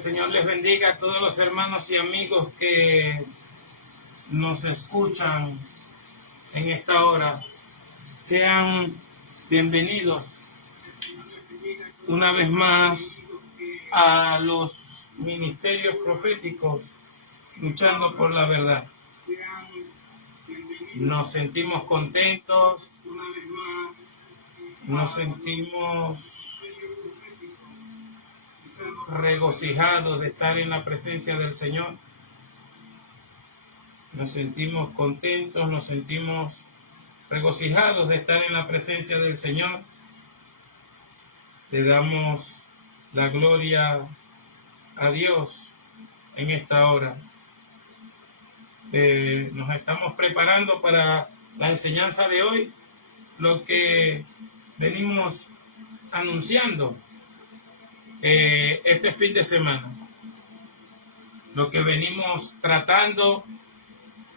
Señor les bendiga a todos los hermanos y amigos que nos escuchan en esta hora. Sean bienvenidos una vez más a los ministerios proféticos luchando por la verdad. Nos sentimos contentos, nos sentimos regocijados de estar en la presencia del Señor. Nos sentimos contentos, nos sentimos regocijados de estar en la presencia del Señor. Le damos la gloria a Dios en esta hora. Nos estamos preparando para la enseñanza de hoy, lo que venimos anunciando este fin de semana, lo que venimos tratando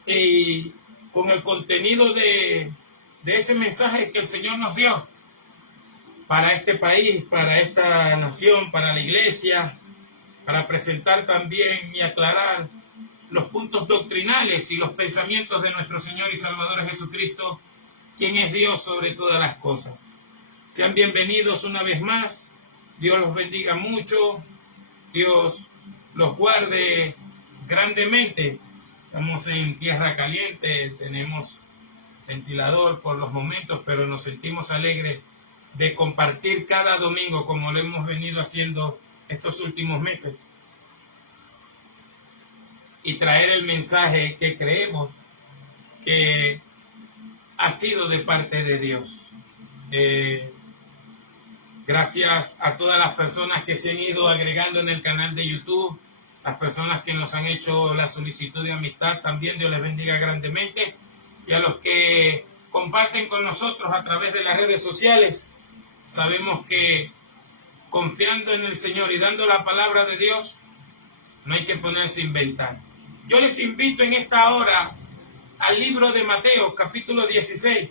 y con el contenido de ese mensaje que el Señor nos dio para este país, para esta nación, para la iglesia, para presentar también y aclarar los puntos doctrinales y los pensamientos de nuestro Señor y Salvador Jesucristo, quien es Dios sobre todas las cosas. Sean bienvenidos una vez más. Dios los bendiga mucho, Dios los guarde grandemente. Estamos en tierra caliente, tenemos ventilador por los momentos, pero nos sentimos alegres de compartir cada domingo como lo hemos venido haciendo estos últimos meses y traer el mensaje que creemos que ha sido de parte de Dios. Gracias a todas las personas que se han ido agregando en el canal de YouTube, las personas que nos han hecho la solicitud de amistad, también Dios les bendiga grandemente, y a los que comparten con nosotros a través de las redes sociales. Sabemos que confiando en el Señor y dando la palabra de Dios, no hay que ponerse a inventar. Yo les invito en esta hora al libro de Mateo, capítulo 16.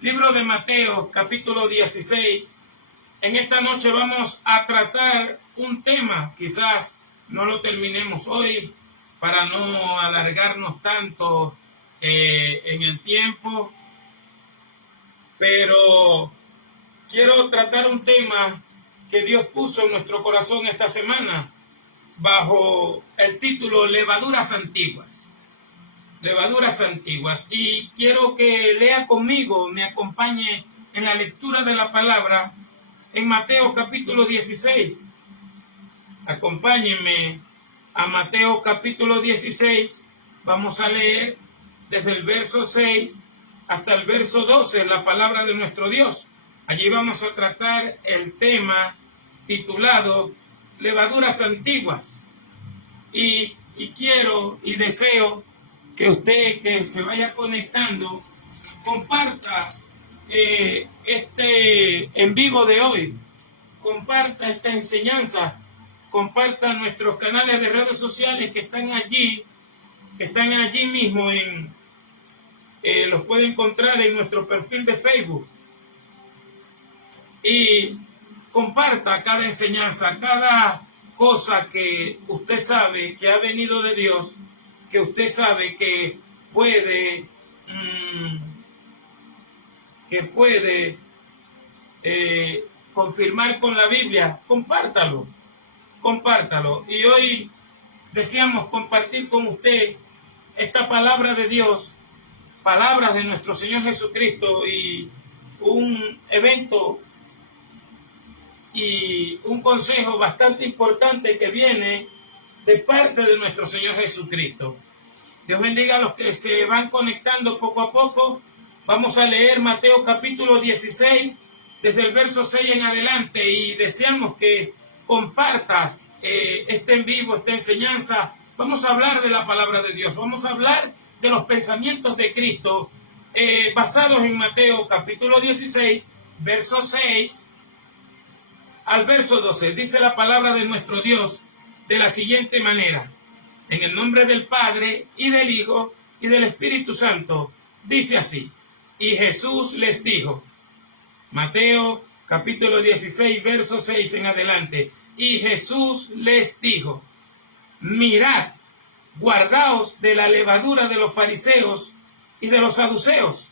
Libro de Mateo, capítulo 16. En esta noche vamos a tratar un tema, quizás no lo terminemos hoy para no alargarnos tanto en el tiempo, pero quiero tratar un tema que Dios puso en nuestro corazón esta semana bajo el título Levaduras Antiguas. Levaduras Antiguas. Y quiero que lea conmigo, me acompañe en la lectura de la palabra en Mateo capítulo 16. Acompáñenme a Mateo capítulo 16. Vamos a leer desde el verso 6 hasta el verso 12, la palabra de nuestro Dios. Allí vamos a tratar el tema titulado Levaduras Antiguas. Y quiero y deseo que usted que se vaya conectando comparta este en vivo de hoy, comparta esta enseñanza, comparta nuestros canales de redes sociales que están allí mismo, los puede encontrar en nuestro perfil de Facebook, y comparta cada enseñanza, cada cosa que usted sabe que ha venido de Dios, que usted sabe que puede confirmar con la Biblia. Compártalo. Y hoy deseamos compartir con usted esta palabra de Dios, palabras de nuestro Señor Jesucristo, y un evento y un consejo bastante importante que viene de parte de nuestro Señor Jesucristo. Dios bendiga a los que se van conectando poco a poco. Vamos a leer Mateo capítulo 16, desde el verso 6 en adelante, y deseamos que compartas este en vivo, esta enseñanza. Vamos a hablar de la palabra de Dios, vamos a hablar de los pensamientos de Cristo, basados en Mateo capítulo 16, verso 6 al verso 12. Dice la palabra de nuestro Dios de la siguiente manera: en el nombre del Padre, y del Hijo, y del Espíritu Santo. Dice así: y Jesús les dijo, Mateo capítulo 16, verso 6 en adelante: Y Jesús les dijo: mirad, guardaos de la levadura de los fariseos y de los saduceos.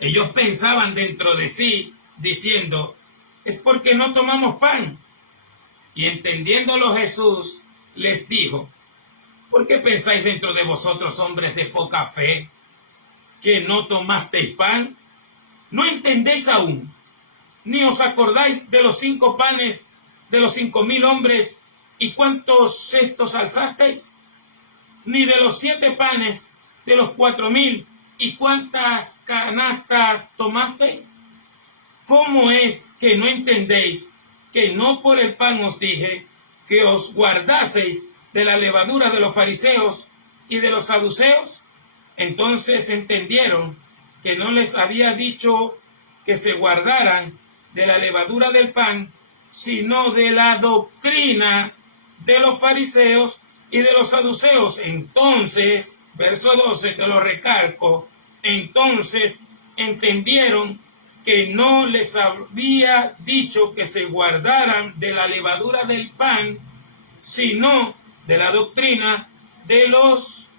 Ellos pensaban dentro de sí, diciendo: es porque no tomamos pan. Y entendiéndolo Jesús les dijo: ¿por qué pensáis dentro de vosotros, hombres de poca fe, que no tomasteis pan? ¿No entendéis aún? ¿Ni os acordáis de los 5 panes de los 5,000 hombres y cuántos cestos alzasteis? ¿Ni de los 7 panes de los 4,000 y cuántas canastas tomasteis? ¿Cómo es que no entendéis que no por el pan os dije que os guardaseis de la levadura de los fariseos y de los saduceos? Entonces entendieron que no les había dicho que se guardaran de la levadura del pan, sino de la doctrina de los fariseos y de los saduceos. Entonces, verso 12, te lo recalco, entonces entendieron que no les había dicho que se guardaran de la levadura del pan, sino de la doctrina de los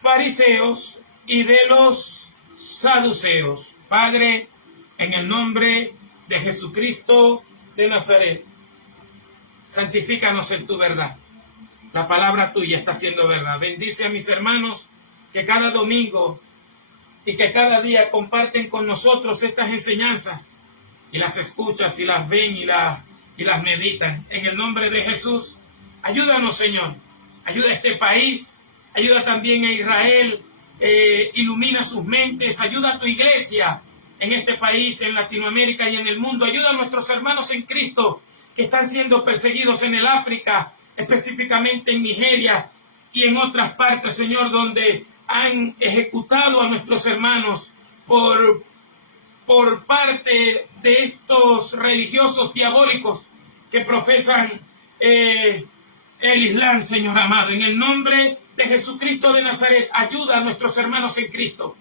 fariseos y de los saduceos. Padre, en el nombre de Jesucristo de Nazaret, santifícanos en tu verdad. La palabra tuya está siendo verdad. Bendice a mis hermanos que cada domingo y que cada día comparten con nosotros estas enseñanzas y las escuchas y las ven y las meditan. En el nombre de Jesús, ayúdanos, Señor. Ayuda a este país, ayuda también a Israel, ilumina sus mentes, ayuda a tu iglesia en este país, en Latinoamérica y en el mundo. Ayuda a nuestros hermanos en Cristo que están siendo perseguidos en el África, específicamente en Nigeria y en otras partes, Señor, donde han ejecutado a nuestros hermanos por parte de estos religiosos diabólicos que profesan el Islam, Señor amado. En el nombre de Jesucristo de Nazaret, ayuda a nuestros hermanos en Cristo.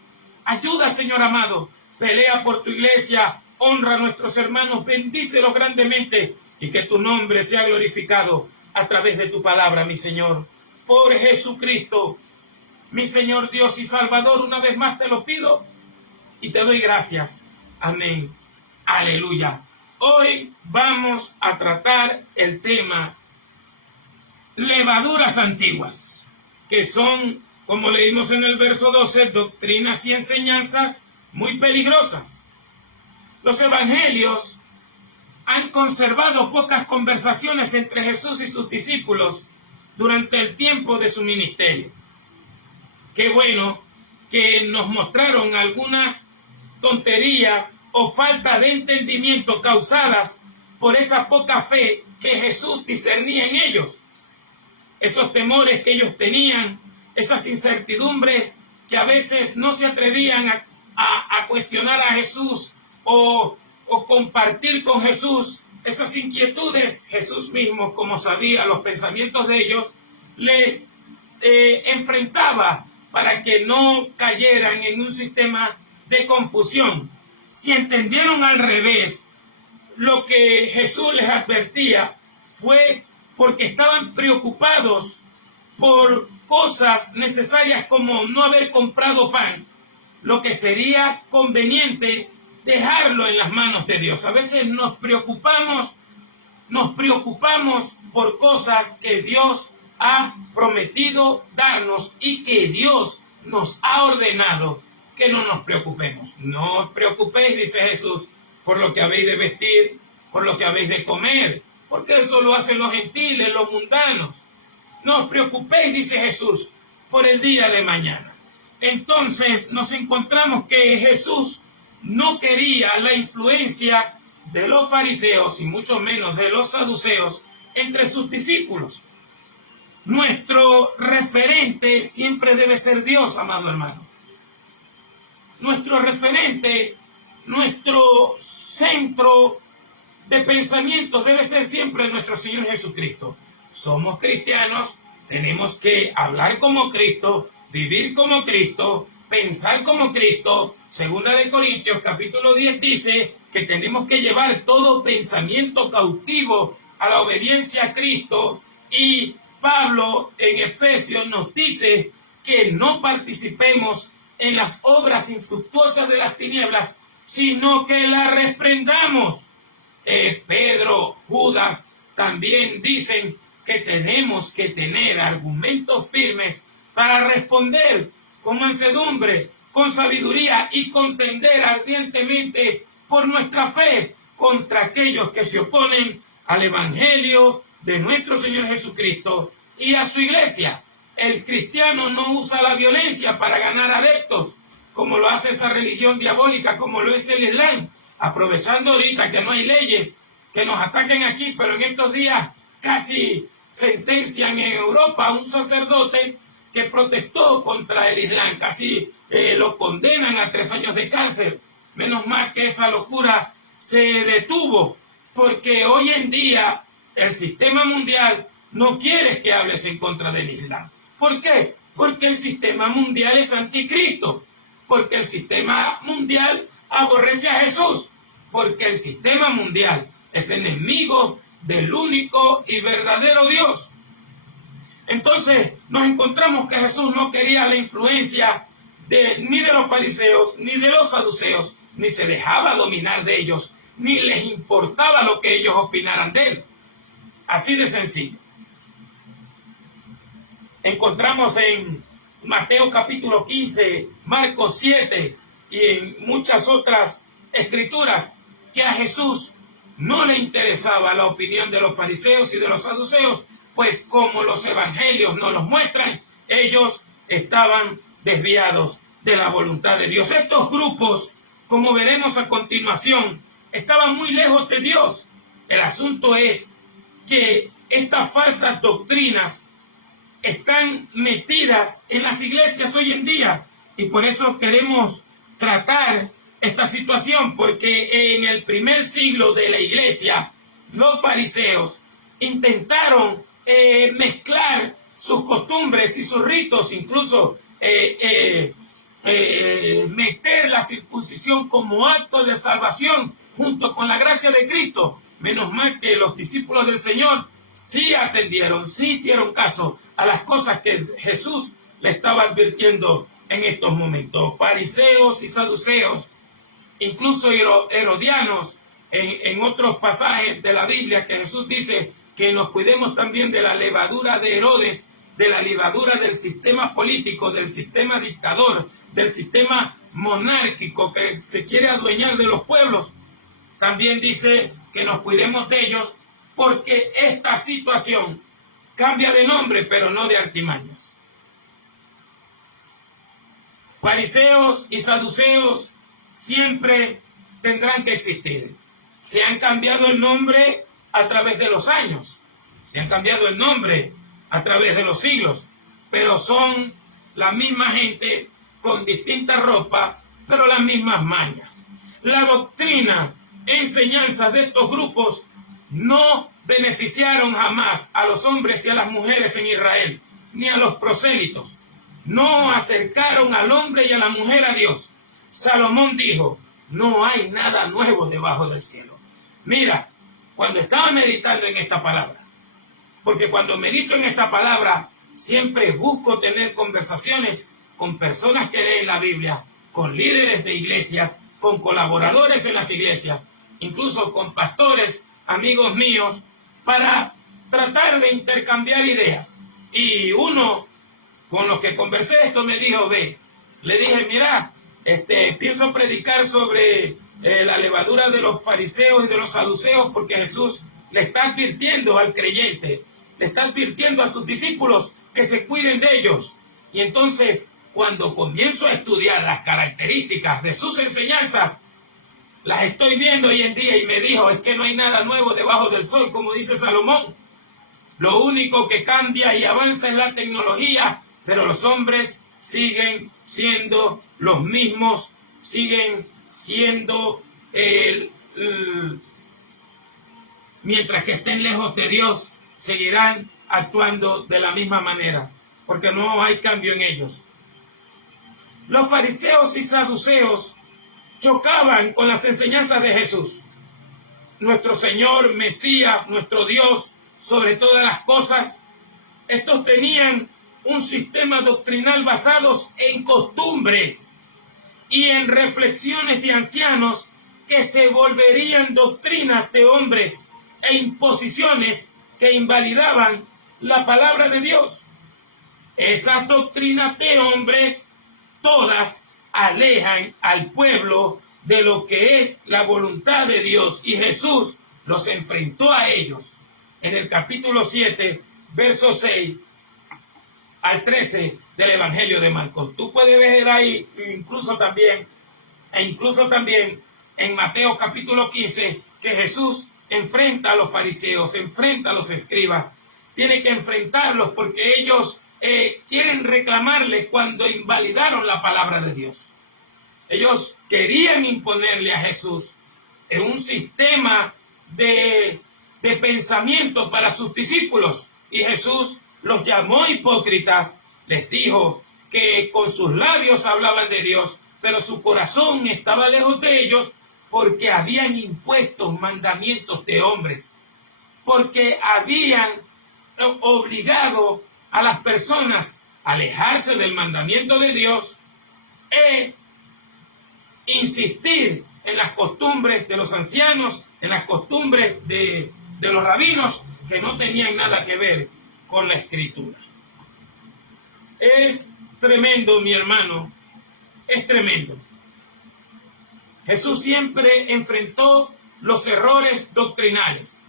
Ayuda, Señor amado. Pelea por tu iglesia, honra a nuestros hermanos, bendícelos grandemente y que tu nombre sea glorificado a través de tu palabra, mi Señor. Por Jesucristo, mi Señor Dios y Salvador, una vez más te lo pido y te doy gracias. Amén. Aleluya. Hoy vamos a tratar el tema levaduras antiguas, que son, como leímos en el verso 12, doctrinas y enseñanzas muy peligrosas. Los evangelios han conservado pocas conversaciones entre Jesús y sus discípulos durante el tiempo de su ministerio. Qué bueno que nos mostraron algunas tonterías o falta de entendimiento causadas por esa poca fe que Jesús discernía en ellos. Esos temores que ellos tenían, esas incertidumbres que a veces no se atrevían a cuestionar a Jesús o compartir con Jesús, esas inquietudes, Jesús mismo, como sabía los pensamientos de ellos, les enfrentaba para que no cayeran en un sistema de confusión. Si entendieron al revés lo que Jesús les advertía, fue porque estaban preocupados por cosas necesarias como no haber comprado pan, lo que sería conveniente dejarlo en las manos de Dios. A veces nos preocupamos por cosas que Dios ha prometido darnos y que Dios nos ha ordenado que no nos preocupemos. No os preocupéis, dice Jesús, por lo que habéis de vestir, por lo que habéis de comer, porque eso lo hacen los gentiles, los mundanos. No os preocupéis, dice Jesús, por el día de mañana. Entonces nos encontramos que Jesús no quería la influencia de los fariseos y mucho menos de los saduceos entre sus discípulos. Nuestro referente siempre debe ser Dios, amado hermano. Nuestro referente, nuestro centro de pensamientos debe ser siempre nuestro Señor Jesucristo. Somos cristianos, tenemos que hablar como Cristo, vivir como Cristo, pensar como Cristo. Segunda de Corintios, capítulo 10, dice que tenemos que llevar todo pensamiento cautivo a la obediencia a Cristo, y Pablo en Efesios nos dice que no participemos en las obras infructuosas de las tinieblas, sino que las reprendamos. Pedro, Judas también dicen que tenemos que tener argumentos firmes para responder con mansedumbre, con sabiduría y contender ardientemente por nuestra fe contra aquellos que se oponen al Evangelio de nuestro Señor Jesucristo y a su iglesia. El cristiano no usa la violencia para ganar adeptos, como lo hace esa religión diabólica, como lo es el Islam, aprovechando ahorita que no hay leyes que nos ataquen aquí, pero en estos días casi sentencian en Europa a un sacerdote que protestó contra el Islam, casi lo condenan a 3 años de cárcel. Menos mal que esa locura se detuvo, porque hoy en día el sistema mundial no quiere que hables en contra del Islam. ¿Por qué? Porque el sistema mundial es anticristo, porque el sistema mundial aborrece a Jesús, porque el sistema mundial es enemigo del único y verdadero Dios. Entonces nos encontramos que Jesús no quería la influencia ni de los fariseos, ni de los saduceos, ni se dejaba dominar de ellos, ni les importaba lo que ellos opinaran de él. Así de sencillo. Encontramos en Mateo capítulo 15, Marcos 7 y en muchas otras escrituras que a Jesús no le interesaba la opinión de los fariseos y de los saduceos, pues como los evangelios nos los muestran, ellos estaban desviados de la voluntad de Dios. Estos grupos, como veremos a continuación, estaban muy lejos de Dios. El asunto es que estas falsas doctrinas están metidas en las iglesias hoy en día, y por eso queremos tratar esta situación, porque en el primer siglo de la iglesia los fariseos intentaron mezclar sus costumbres y sus ritos, incluso meter la circuncisión como acto de salvación junto con la gracia de Cristo. Menos mal que los discípulos del Señor sí atendieron, sí hicieron caso a las cosas que Jesús le estaba advirtiendo en estos momentos. Fariseos y saduceos, incluso herodianos, en otros pasajes de la Biblia que Jesús dice que nos cuidemos también de la levadura de Herodes, de la levadura del sistema político, del sistema dictador, del sistema monárquico que se quiere adueñar de los pueblos. También dice que nos cuidemos de ellos, porque esta situación cambia de nombre, pero no de artimañas. Fariseos y saduceos siempre tendrán que existir. Se han cambiado el nombre a través de los años, se han cambiado el nombre a través de los siglos, pero son la misma gente con distinta ropa, pero las mismas mañas. La doctrina, enseñanzas de estos grupos no beneficiaron jamás a los hombres y a las mujeres en Israel, ni a los prosélitos. No acercaron al hombre y a la mujer a Dios. Salomón dijo: no hay nada nuevo debajo del cielo. Mira, cuando estaba meditando en esta palabra, porque cuando medito en esta palabra, siempre busco tener conversaciones con personas que leen la Biblia, con líderes de iglesias, con colaboradores en las iglesias, incluso con pastores, amigos míos, para tratar de intercambiar ideas. Y uno con los que conversé esto me dijo: le dije, mira, pienso predicar sobre la levadura de los fariseos y de los saduceos, porque Jesús le está advirtiendo al creyente, le está advirtiendo a sus discípulos que se cuiden de ellos. Y entonces, cuando comienzo a estudiar las características de sus enseñanzas, las estoy viendo hoy en día, y me dijo: es que no hay nada nuevo debajo del sol, como dice Salomón. Lo único que cambia y avanza es la tecnología, pero los hombres siguen siendo los mismos, siguen siendo mientras que estén lejos de Dios, seguirán actuando de la misma manera, porque no hay cambio en ellos. Los fariseos y saduceos chocaban con las enseñanzas de Jesús. nuestro Señor, Mesías, nuestro Dios, sobre todas las cosas, estos tenían un sistema doctrinal basados en costumbres y en reflexiones de ancianos que se volverían doctrinas de hombres e imposiciones que invalidaban la palabra de Dios. Esas doctrinas de hombres todas alejan al pueblo de lo que es la voluntad de Dios, y Jesús los enfrentó a ellos en el capítulo 7, versos 6 al 13 del Evangelio de Marcos. Tú puedes ver ahí incluso también en Mateo capítulo 15 que Jesús enfrenta a los fariseos, enfrenta a los escribas. Tiene que enfrentarlos porque ellos quieren reclamarle cuando invalidaron la palabra de Dios. Ellos querían imponerle a Jesús en un sistema de pensamiento para sus discípulos, y Jesús los llamó hipócritas. Les dijo que con sus labios hablaban de Dios, pero su corazón estaba lejos de ellos, porque habían impuesto mandamientos de hombres, porque habían obligado a las personas a alejarse del mandamiento de Dios e insistir en las costumbres de los ancianos, en las costumbres de los rabinos, que no tenían nada que ver con la Escritura. Es tremendo, mi hermano, es tremendo. Jesús siempre enfrentó los errores doctrinales.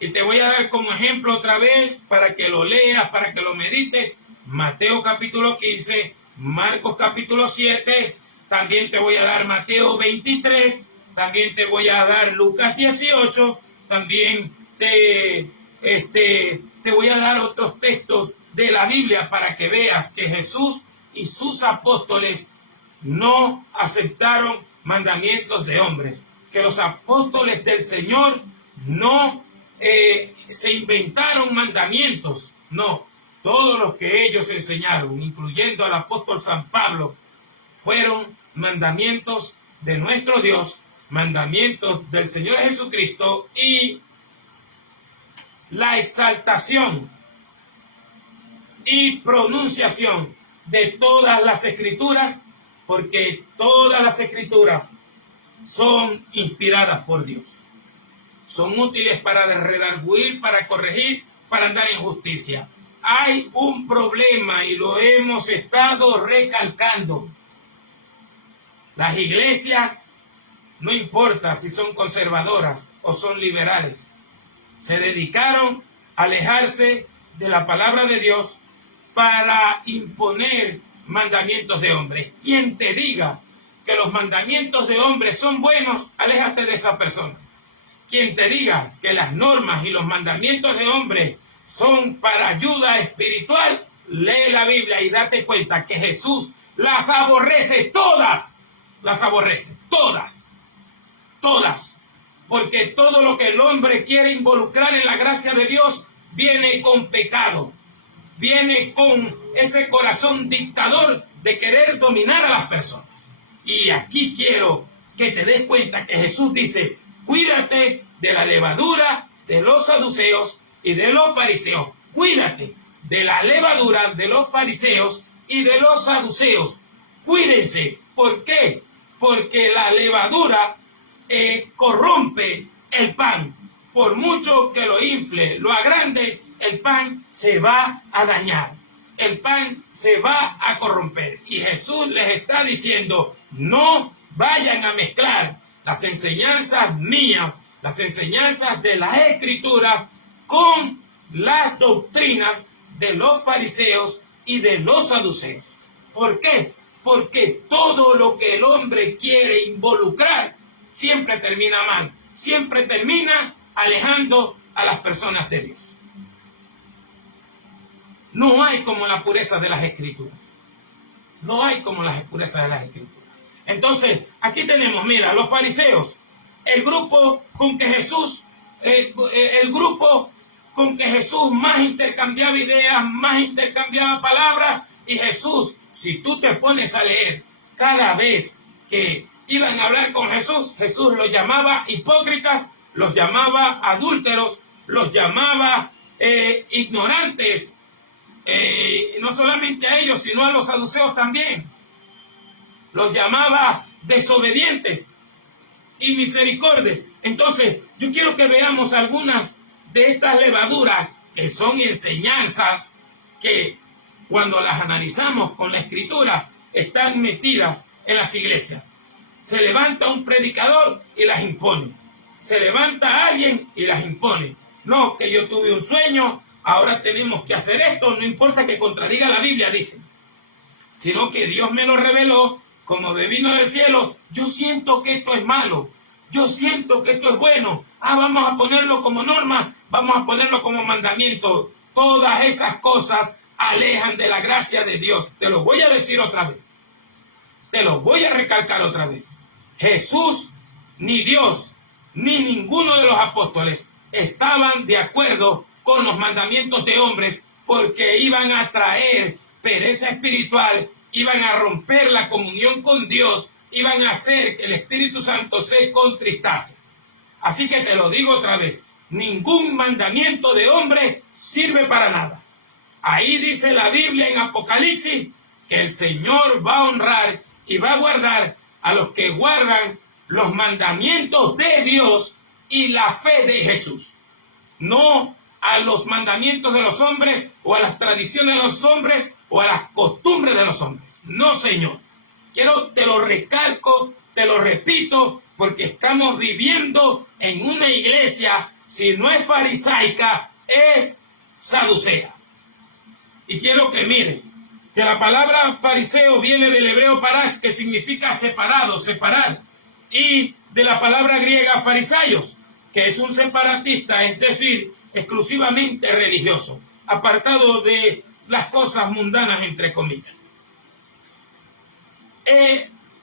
Y te voy a dar como ejemplo otra vez para que lo leas, para que lo medites. Mateo capítulo 15, Marcos capítulo 7, también te voy a dar Mateo 23, también te voy a dar Lucas 18, también te voy a dar otros textos de la Biblia para que veas que Jesús y sus apóstoles no aceptaron mandamientos de hombres, que los apóstoles del Señor no se inventaron mandamientos, no, todos los que ellos enseñaron, incluyendo al apóstol San Pablo, fueron mandamientos de nuestro Dios, mandamientos del Señor Jesucristo, y la exaltación y pronunciación de todas las escrituras, porque todas las escrituras son inspiradas por Dios. Son útiles para redarguir, para corregir, para andar en justicia. Hay un problema y lo hemos estado recalcando. Las iglesias, no importa si son conservadoras o son liberales, se dedicaron a alejarse de la palabra de Dios para imponer mandamientos de hombres. Quien te diga que los mandamientos de hombres son buenos, aléjate de esa persona. Quien te diga que las normas y los mandamientos de hombres son para ayuda espiritual, lee la Biblia y date cuenta que Jesús las aborrece todas. Las aborrece todas. Todas. Porque todo lo que el hombre quiere involucrar en la gracia de Dios viene con pecado. Viene con ese corazón dictador de querer dominar a las personas. Y aquí quiero que te des cuenta que Jesús dice: cuídate de la levadura de los saduceos y de los fariseos. Cuídate de la levadura de los fariseos y de los saduceos. Cuídense. ¿Por qué? Porque la levadura corrompe el pan. Por mucho que lo infle, lo agrande, el pan se va a dañar. El pan se va a corromper. Y Jesús les está diciendo: no vayan a mezclar las enseñanzas mías, las enseñanzas de las Escrituras, con las doctrinas de los fariseos y de los saduceos. ¿Por qué? Porque todo lo que el hombre quiere involucrar siempre termina mal, siempre termina alejando a las personas de Dios. No hay como la pureza de las Escrituras. No hay como la pureza de las Escrituras. Entonces, aquí tenemos, mira, los fariseos, el grupo con que Jesús más intercambiaba ideas, más intercambiaba palabras, y Jesús, si tú te pones a leer, cada vez que iban a hablar con Jesús, Jesús los llamaba hipócritas, los llamaba adúlteros, los llamaba ignorantes, no solamente a ellos, sino a los saduceos también. Los llamaba desobedientes y misericordias. Entonces, yo quiero que veamos algunas de estas levaduras que son enseñanzas que cuando las analizamos con la Escritura están metidas en las iglesias. Se levanta un predicador y las impone. Se levanta alguien y las impone. No, que yo tuve un sueño, ahora tenemos que hacer esto, no importa que contradiga la Biblia, dicen. Sino que Dios me lo reveló como de vino del cielo. Yo siento que esto es malo, yo siento que esto es bueno. Vamos a ponerlo como norma, vamos a ponerlo como mandamiento. Todas esas cosas alejan de la gracia de Dios. Te lo voy a decir otra vez. Te lo voy a recalcar otra vez. Jesús, ni Dios, ni ninguno de los apóstoles estaban de acuerdo con los mandamientos de hombres, porque iban a traer pereza espiritual, iban a romper la comunión con Dios, iban a hacer que el Espíritu Santo se contristase. Así que te lo digo otra vez, ningún mandamiento de hombre sirve para nada. Ahí dice la Biblia en Apocalipsis que el Señor va a honrar y va a guardar a los que guardan los mandamientos de Dios y la fe de Jesús. No a los mandamientos de los hombres o a las tradiciones de los hombres o a las costumbres de los hombres. No, Señor. Te lo recalco, te lo repito, porque estamos viviendo en una iglesia, si no es farisaica, es saducea. Y quiero que mires que la palabra fariseo viene del hebreo parás, que significa separado, separar, y de la palabra griega farisaios, que es un separatista, es decir, exclusivamente religioso, apartado de las cosas mundanas, entre comillas.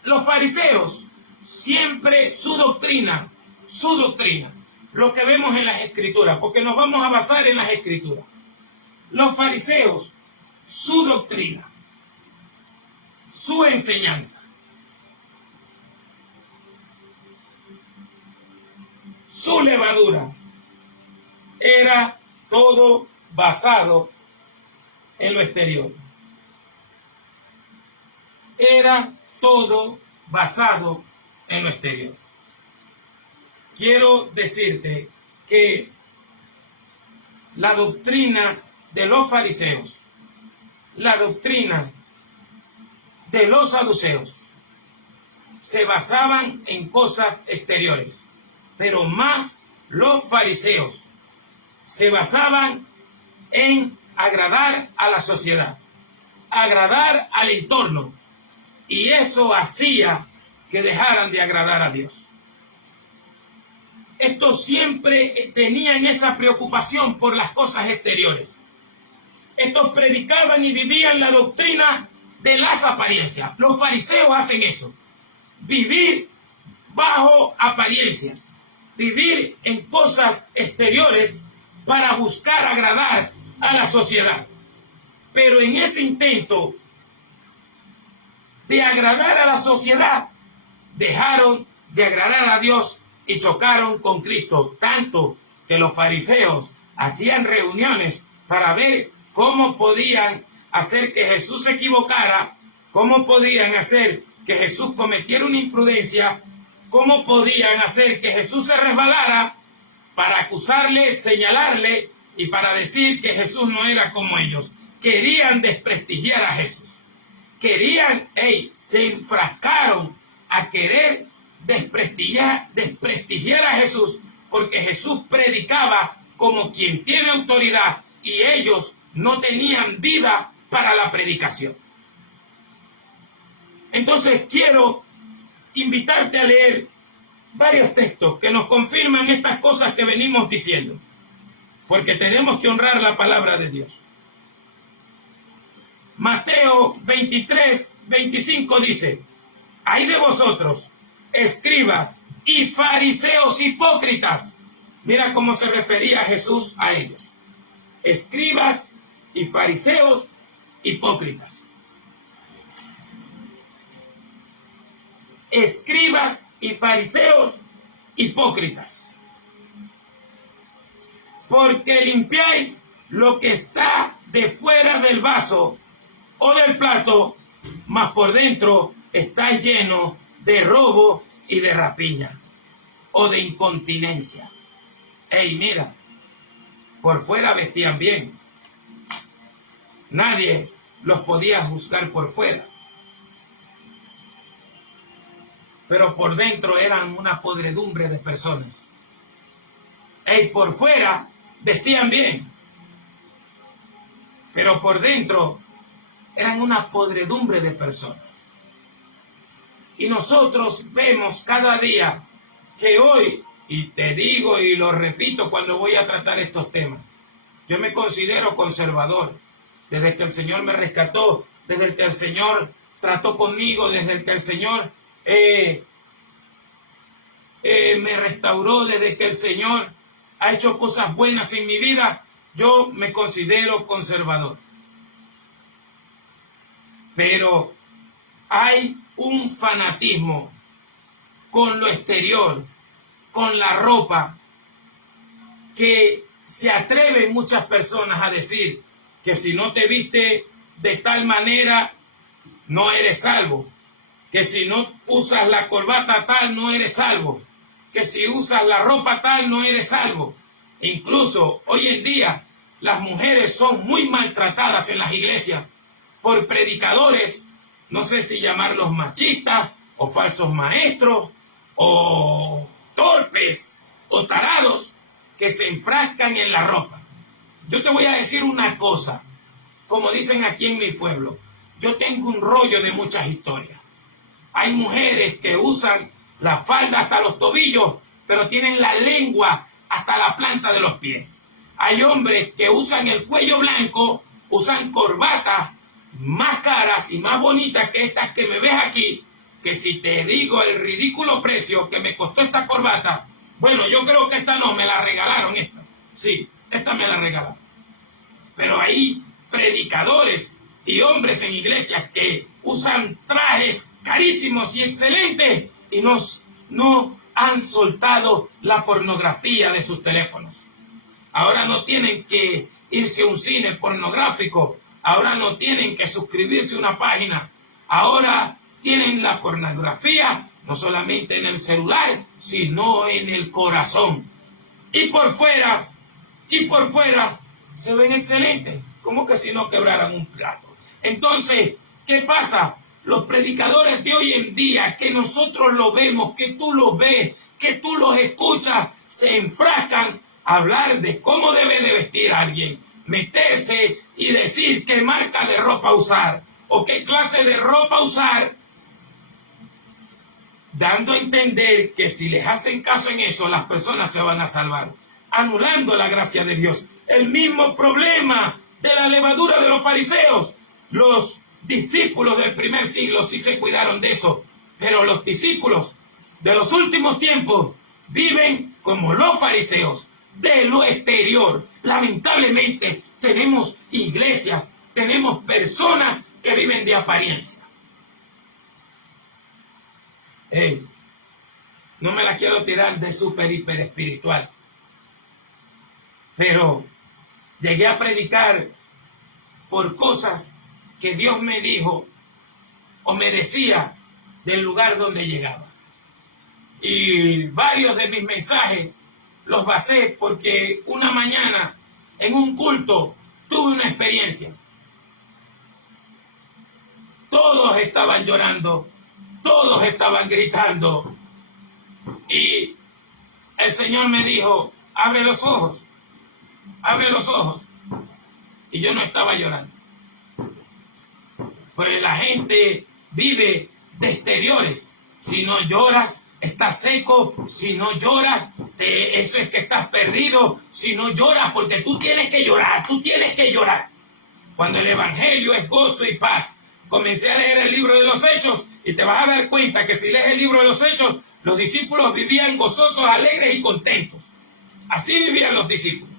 Los fariseos, siempre su doctrina, lo que vemos en las Escrituras, porque nos vamos a basar en las Escrituras. Los fariseos, su doctrina, su enseñanza, su levadura, era todo basado en lo exterior. Era todo basado en lo exterior. Quiero decirte que la doctrina de los fariseos, la doctrina de los saduceos, se basaban en cosas exteriores, pero más los fariseos se basaban en agradar a la sociedad, agradar al entorno, y eso hacía que dejaran de agradar a Dios. Estos siempre tenían esa preocupación por las cosas exteriores. Estos predicaban y vivían la doctrina de las apariencias. Los fariseos hacen eso. Vivir bajo apariencias. Vivir en cosas exteriores para buscar agradar a la sociedad. Pero en ese intento de agradar a la sociedad, dejaron de agradar a Dios y chocaron con Cristo, tanto que los fariseos hacían reuniones para ver cómo podían hacer que Jesús se equivocara, cómo podían hacer que Jesús cometiera una imprudencia, cómo podían hacer que Jesús se resbalara, para acusarle, señalarle y para decir que Jesús no era como ellos. Querían desprestigiar a Jesús. Se enfrascaron a querer desprestigiar a Jesús, porque Jesús predicaba como quien tiene autoridad y ellos no tenían vida para la predicación. Entonces quiero invitarte a leer varios textos que nos confirman estas cosas que venimos diciendo, porque tenemos que honrar la palabra de Dios. Mateo 23:25 dice: ¡ay de vosotros, escribas y fariseos hipócritas! Mira cómo se refería Jesús a ellos. Escribas y fariseos hipócritas. Escribas y fariseos hipócritas. porque limpiáis lo que está de fuera del vaso o del plato, mas por dentro estáis llenos de robo y de rapiña o de incontinencia. Ey, mira, por fuera vestían bien. Nadie los podía juzgar por fuera. Pero por dentro eran una podredumbre de personas. Ey, por fuera vestían bien. Pero por dentro eran una podredumbre de personas. Y nosotros vemos cada día que hoy, y te digo y lo repito cuando voy a tratar estos temas, yo me considero conservador. Desde que el Señor me rescató, desde que el Señor trató conmigo, desde que el Señor me restauró, desde que el Señor ha hecho cosas buenas en mi vida, yo me considero conservador. Pero hay un fanatismo con lo exterior, con la ropa, que se atreven muchas personas a decir que si no te viste de tal manera, no eres salvo. Que si no usas la corbata tal, no eres salvo. Que si usas la ropa tal, no eres salvo. Incluso hoy en día las mujeres son muy maltratadas en las iglesias por predicadores, no sé si llamarlos machistas o falsos maestros o torpes o tarados que se enfrascan en la ropa. Yo te voy a decir una cosa, como dicen aquí en mi pueblo, yo tengo un rollo de muchas historias. Hay mujeres que usan la falda hasta los tobillos, pero tienen la lengua hasta la planta de los pies. Hay hombres que usan el cuello blanco, usan corbatas más caras y más bonitas que estas que me ves aquí, que si te digo el ridículo precio que me costó esta corbata, bueno, yo creo que esta no, me la regalaron esta. Sí, esta me la regalaron. Pero hay predicadores y hombres en iglesias que usan trajes carísimos y excelentes y no han soltado la pornografía de sus teléfonos. Ahora no tienen que irse a un cine pornográfico, ahora no tienen que suscribirse a una página, ahora tienen la pornografía no solamente en el celular, sino en el corazón. Y por fuera se ven excelentes, como que si no quebraran un plato. Entonces, ¿qué pasa? Los predicadores de hoy en día, que nosotros lo vemos, que tú los ves, que tú los escuchas, se enfrascan a hablar de cómo debe de vestir a alguien, meterse y decir qué marca de ropa usar o qué clase de ropa usar, dando a entender que si les hacen caso en eso, las personas se van a salvar, anulando la gracia de Dios. El mismo problema de la levadura de los fariseos. Los discípulos del primer siglo sí se cuidaron de eso, pero los discípulos de los últimos tiempos viven como los fariseos, de lo exterior. Lamentablemente tenemos iglesias, tenemos personas que viven de apariencia. Hey, no me la quiero tirar de súper hiper espiritual, pero llegué a predicar por cosas que Dios me dijo o me decía del lugar donde llegaba. Y varios de mis mensajes los basé porque una mañana en un culto tuve una experiencia. Todos estaban llorando, todos estaban gritando. Y el Señor me dijo, abre los ojos, abre los ojos. Y yo no estaba llorando. Pues la gente vive de exteriores. Si no lloras, estás seco. Si no lloras, eso es que estás perdido. Si no lloras, porque tú tienes que llorar, tú tienes que llorar. Cuando el evangelio es gozo y paz. Comencé a leer el libro de los Hechos y te vas a dar cuenta que si lees el libro de los Hechos, los discípulos vivían gozosos, alegres y contentos. Así vivían los discípulos.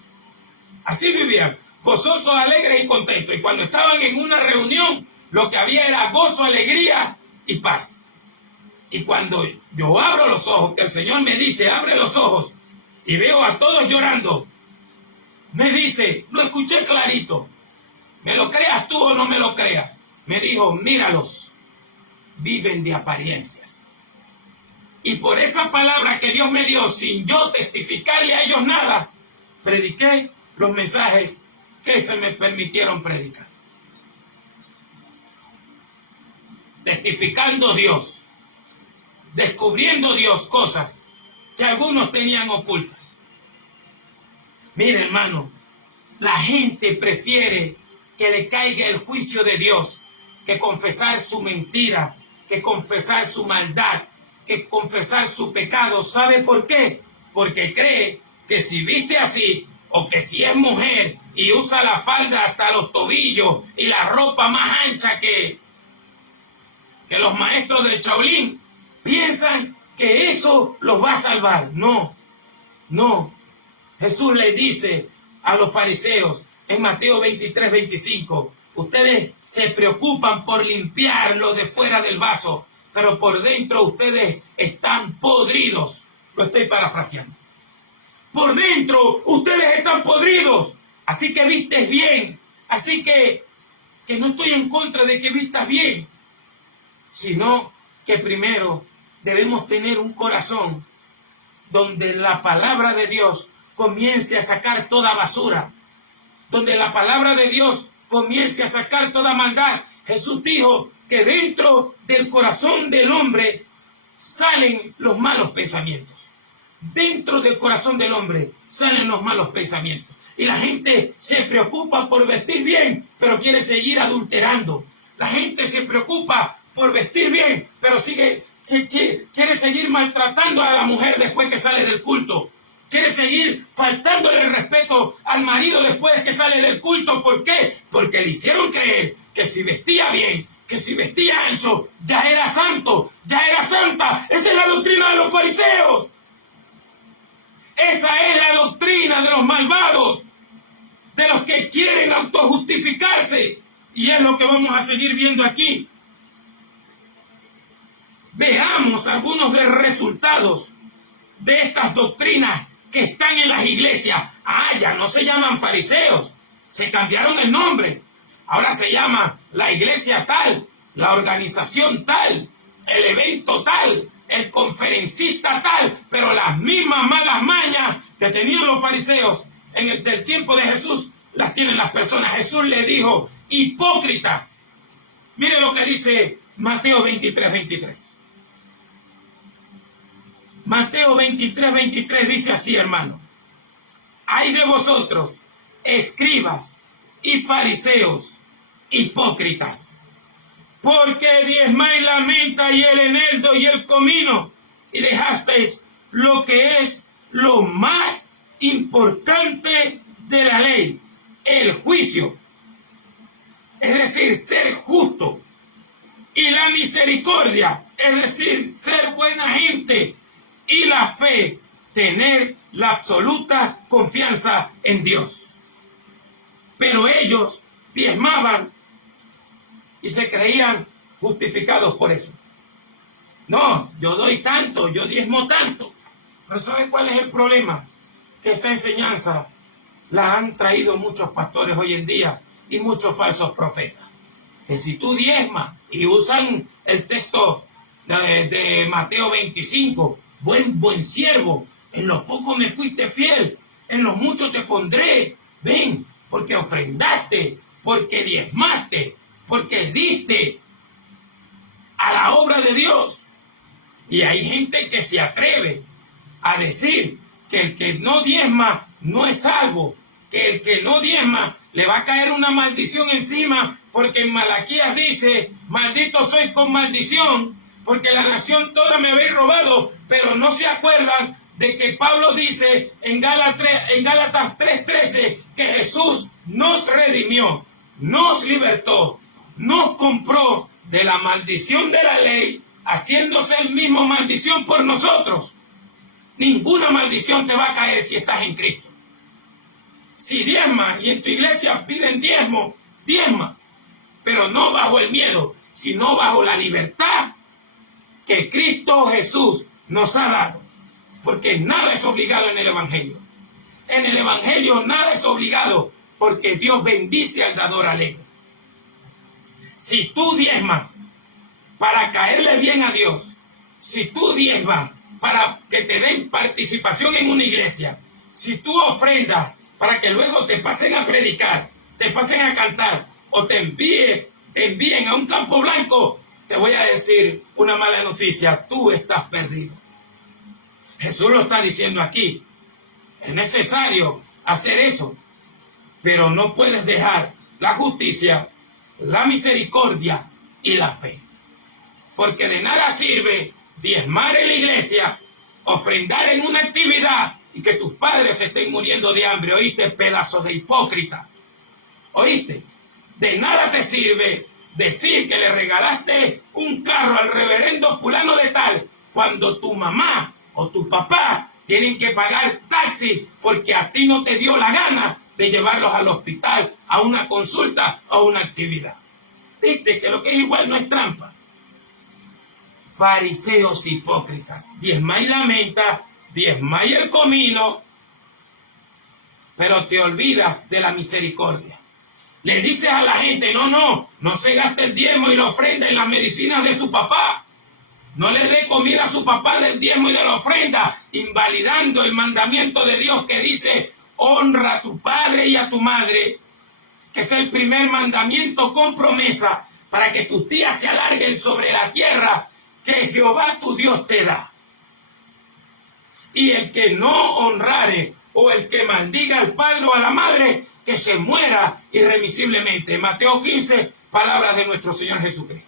Así vivían, gozosos, alegres y contentos. Y cuando estaban en una reunión, lo que había era gozo, alegría y paz. Y cuando yo abro los ojos, que el Señor me dice, abre los ojos, y veo a todos llorando, me dice, lo escuché clarito, me lo creas tú o no me lo creas, me dijo, míralos, viven de apariencias. Y por esa palabra que Dios me dio, sin yo testificarle a ellos nada, prediqué los mensajes que se me permitieron predicar. Testificando Dios, descubriendo Dios cosas que algunos tenían ocultas. Mire, hermano, la gente prefiere que le caiga el juicio de Dios que confesar su mentira, que confesar su maldad, que confesar su pecado. ¿Sabe por qué? Porque cree que si viste así, o que si es mujer y usa la falda hasta los tobillos y la ropa más ancha que los maestros del Shaolin, piensan que eso los va a salvar. No, no. Jesús le dice a los fariseos en Mateo 23, 25, ustedes se preocupan por limpiar lo de fuera del vaso, pero por dentro ustedes están podridos. Lo estoy parafraseando. Por dentro ustedes están podridos. Así que vistes bien. Así que no estoy en contra de que vistas bien, sino que primero debemos tener un corazón donde la palabra de Dios comience a sacar toda basura, donde la palabra de Dios comience a sacar toda maldad. Jesús dijo que dentro del corazón del hombre salen los malos pensamientos. Dentro del corazón del hombre salen los malos pensamientos. Y la gente se preocupa por vestir bien, pero quiere seguir adulterando. La gente se preocupa por vestir bien, pero quiere seguir maltratando a la mujer después que sale del culto. Quiere seguir faltándole el respeto al marido después que sale del culto. ¿Por qué? Porque le hicieron creer que si vestía bien, que si vestía ancho, ya era santo, ya era santa. Esa es la doctrina de los fariseos. Esa es la doctrina de los malvados, de los que quieren autojustificarse. Y es lo que vamos a seguir viendo aquí. Veamos algunos de los resultados de estas doctrinas que están en las iglesias. Ya no se llaman fariseos, se cambiaron el nombre. Ahora se llama la iglesia tal, la organización tal, el evento tal, el conferencista tal, pero las mismas malas mañas que tenían los fariseos en el tiempo de Jesús, las tienen las personas. Jesús le dijo, hipócritas. Mire lo que dice Mateo 23, 23. Mateo 23, 23 dice así, hermano. Ay de vosotros, escribas y fariseos, hipócritas, porque diezmáis la menta y el eneldo y el comino, y dejasteis lo que es lo más importante de la ley, el juicio, es decir, ser justo, y la misericordia, es decir, ser buena gente, y la fe, tener la absoluta confianza en Dios. Pero ellos diezmaban y se creían justificados por eso. No, yo doy tanto, yo diezmo tanto. Pero ¿saben cuál es el problema? Que esa enseñanza la han traído muchos pastores hoy en día y muchos falsos profetas. Que si tú diezmas, y usan el texto de Mateo 25, buen siervo, en lo poco me fuiste fiel, en lo mucho te pondré. Ven, porque ofrendaste, porque diezmaste, porque diste a la obra de Dios. Y hay gente que se atreve a decir que el que no diezma no es salvo, que el que no diezma le va a caer una maldición encima, porque en Malaquías dice, maldito sois con maldición, porque la nación toda me habéis robado. Pero no se acuerdan de que Pablo dice en Gálatas 3:13 que Jesús nos redimió, nos libertó, nos compró de la maldición de la ley, haciéndose el mismo maldición por nosotros. Ninguna maldición te va a caer si estás en Cristo. Si diezmas y en tu iglesia piden diezmo, diezma, pero no bajo el miedo, sino bajo la libertad que Cristo Jesús nos ha dado, porque nada es obligado en el Evangelio. en el Evangelio nada es obligado, porque Dios bendice al dador alegre. Si tú diezmas para caerle bien a Dios, si tú diezmas para que te den participación en una iglesia, si tú ofrendas para que luego te pasen a predicar, te pasen a cantar o te envíen a un campo blanco, te voy a decir una mala noticia: tú estás perdido. Jesús lo está diciendo aquí. Es necesario hacer eso, pero no puedes dejar la justicia, la misericordia y la fe. Porque de nada sirve diezmar en la iglesia, ofrendar en una actividad y que tus padres estén muriendo de hambre. ¿Oíste, pedazo de hipócrita? ¿Oíste? De nada te sirve decir que le regalaste un carro al reverendo fulano de tal, cuando tu mamá o tu papá tienen que pagar taxi porque a ti no te dio la gana de llevarlos al hospital, a una consulta o a una actividad. ¿Viste que lo que es igual no es trampa? Fariseos hipócritas, diezmáis la menta, diezmáis el comino, pero te olvidas de la misericordia. Le dices a la gente: no se gaste el diezmo y la ofrenda en las medicinas de su papá. No le dé comida a su papá del diezmo y de la ofrenda, invalidando el mandamiento de Dios que dice: honra a tu padre y a tu madre, que es el primer mandamiento con promesa para que tus días se alarguen sobre la tierra que Jehová tu Dios te da. Y el que no honrare o el que maldiga al padre o a la madre, que se muera irremisiblemente. Mateo 15, palabras de nuestro Señor Jesucristo.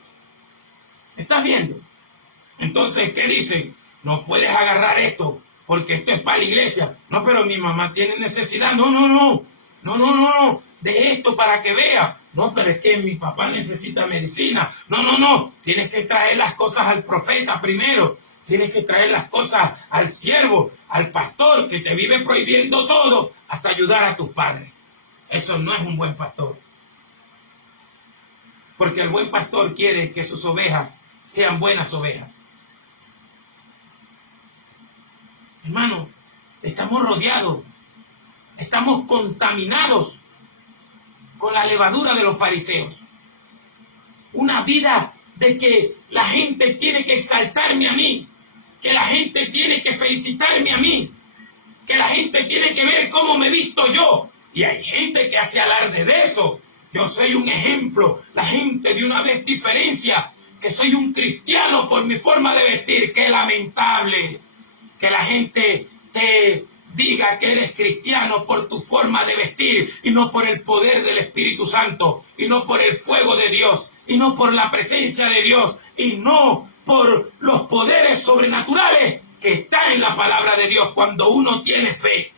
¿Estás viendo? Entonces, ¿qué dicen? No puedes agarrar esto porque esto es para la iglesia. No, pero mi mamá tiene necesidad. No. De esto para que vea. No, pero es que mi papá necesita medicina. No. Tienes que traer las cosas al profeta primero. Tienes que traer las cosas al siervo, al pastor que te vive prohibiendo todo hasta ayudar a tus padres. Eso no es un buen pastor. Porque el buen pastor quiere que sus ovejas sean buenas ovejas. Hermano, estamos rodeados, estamos contaminados con la levadura de los fariseos. Una vida de que la gente tiene que exaltarme a mí, que la gente tiene que felicitarme a mí, que la gente tiene que ver cómo me he visto yo. Y hay gente que hace alarde de eso. Yo soy un ejemplo. La gente de una vez diferencia que soy un cristiano por mi forma de vestir. Qué lamentable que la gente te diga que eres cristiano por tu forma de vestir y no por el poder del Espíritu Santo y no por el fuego de Dios y no por la presencia de Dios y no por los poderes sobrenaturales que están en la palabra de Dios cuando uno tiene fe.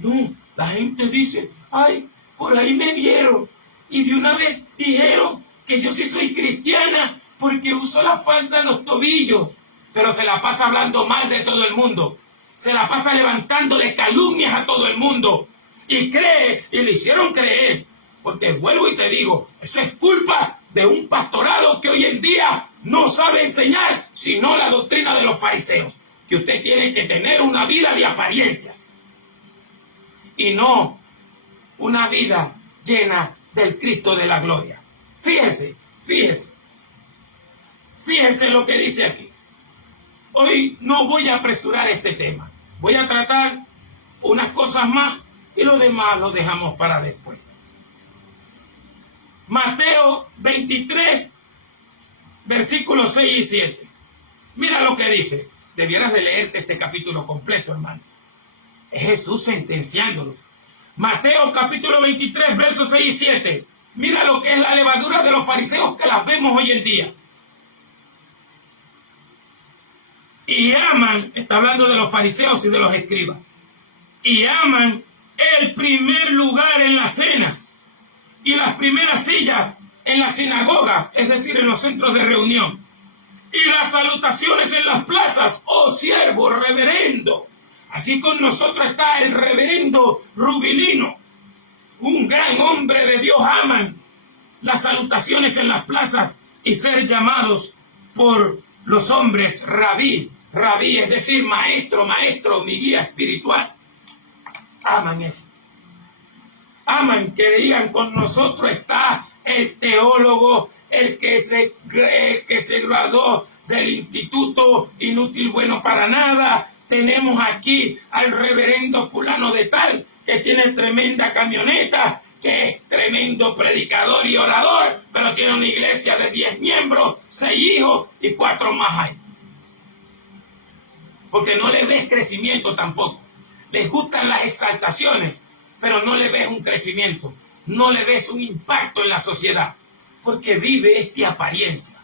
No, la gente dice: ay, por ahí me vieron y de una vez dijeron que yo sí soy cristiana porque uso la falda en los tobillos. Pero se la pasa hablando mal de todo el mundo. Se la pasa levantándole calumnias a todo el mundo. Y cree, y le hicieron creer. Porque vuelvo y te digo, eso es culpa de un pastorado que hoy en día no sabe enseñar, sino la doctrina de los fariseos. Que usted tiene que tener una vida de apariencias. Y no una vida llena del Cristo de la gloria. Fíjese lo que dice aquí. Hoy no voy a apresurar este tema. Voy a tratar unas cosas más y lo demás lo dejamos para después. Mateo 23, versículos 6 y 7. Mira lo que dice. Debieras de leerte este capítulo completo, hermano. Es Jesús sentenciándolo. Mateo capítulo 23, versos 6 y 7. Mira lo que es la levadura de los fariseos que las vemos hoy en día. Y aman, está hablando de los fariseos y de los escribas, y aman el primer lugar en las cenas y las primeras sillas en las sinagogas, es decir, en los centros de reunión, y las salutaciones en las plazas. Oh siervo, reverendo. Aquí con nosotros está el reverendo Rubilino, un gran hombre de Dios. Aman las salutaciones en las plazas y ser llamados por los hombres rabí, es decir, maestro, mi guía espiritual. Aman esto. Aman que digan, con nosotros está el teólogo, el que se graduó del instituto inútil bueno para nada. Tenemos aquí al reverendo fulano de tal, que tiene tremenda camioneta, que es tremendo predicador y orador, pero tiene una iglesia de 10 miembros, 6 hijos y 4 más hay. Porque no le ves crecimiento tampoco. Les gustan las exaltaciones, pero no le ves un crecimiento, no le ves un impacto en la sociedad, porque vive apariencia.